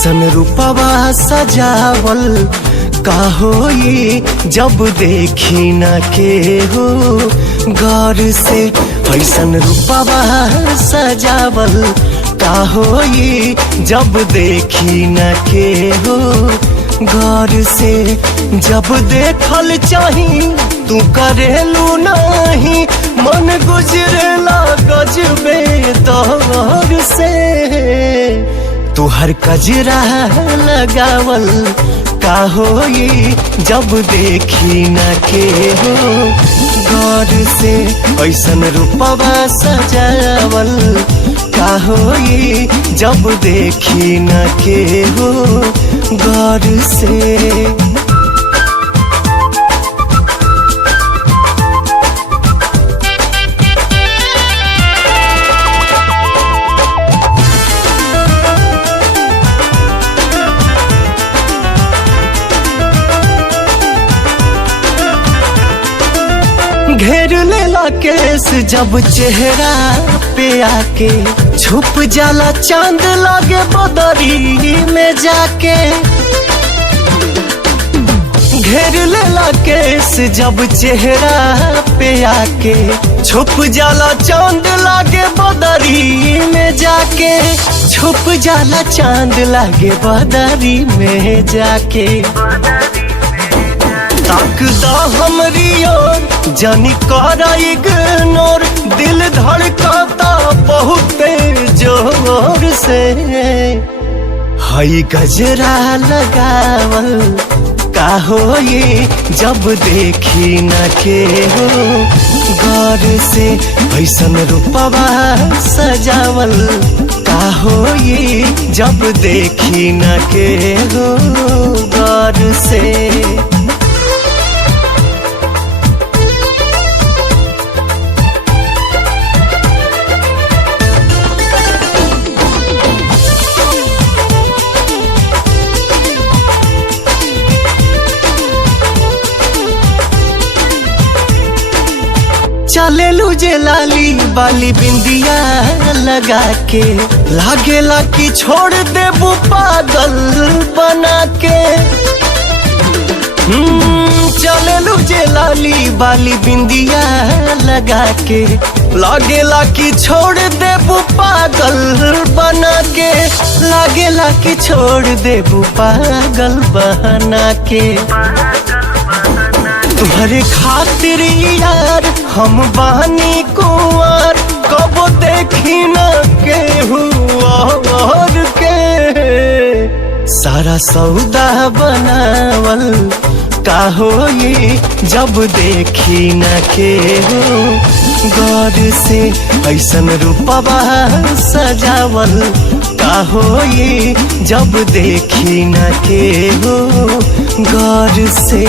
ऐसन रूपवा सजावल का होई जब देखी न के हो गौर से। ऐसन रूपवा सजावल का होई जब देखी न के हो गौर से। जब देखल चाही तू करेलू नहीं, मन गुजरेला गजबे दौर से। तुहर कजरा लगावल का होई जब देखी न के हो गौर से। ऐसन रूपवा सजावल का होई जब देखी न के हो गौर से। घेर लेला केस जब चेहरा पे आके, छुप जाला चांद लागे बदरी में जाके। घेर लेला केस जब चेहरा पे आके, छुप जाला चांद लागे बदरी में जाके। छुप जाला चांद लागे बदरी में जाके। ताकदा हमरी ओर जानी करा इग्नोर, दिल धड़काता बहुत जोर से। हई गजरा लगावल का होई जब देखी न के हो गौर से। ऐसन रूपवा सजावल का होई जब देखी न के हो गौर से। चलेलू जे लाली बाली बिंदिया लगा के, लागेला कि छोड़ देबू पागल बना के। चलेलू जे लाली बाली बिंदिया लगा के, लागेला कि छोड़ देबू पागल बना के। लागेला कि छोड़ देबू पागल बना के। तुम्हारे खातिर यार हम बानी कुंवर, कब देखी न के हुआ और के। सारा सौदा बनावल का होई जब देखी न के हो गौर से। ऐसन रूपवा सजावल का होई जब देखी न के हो गौर से।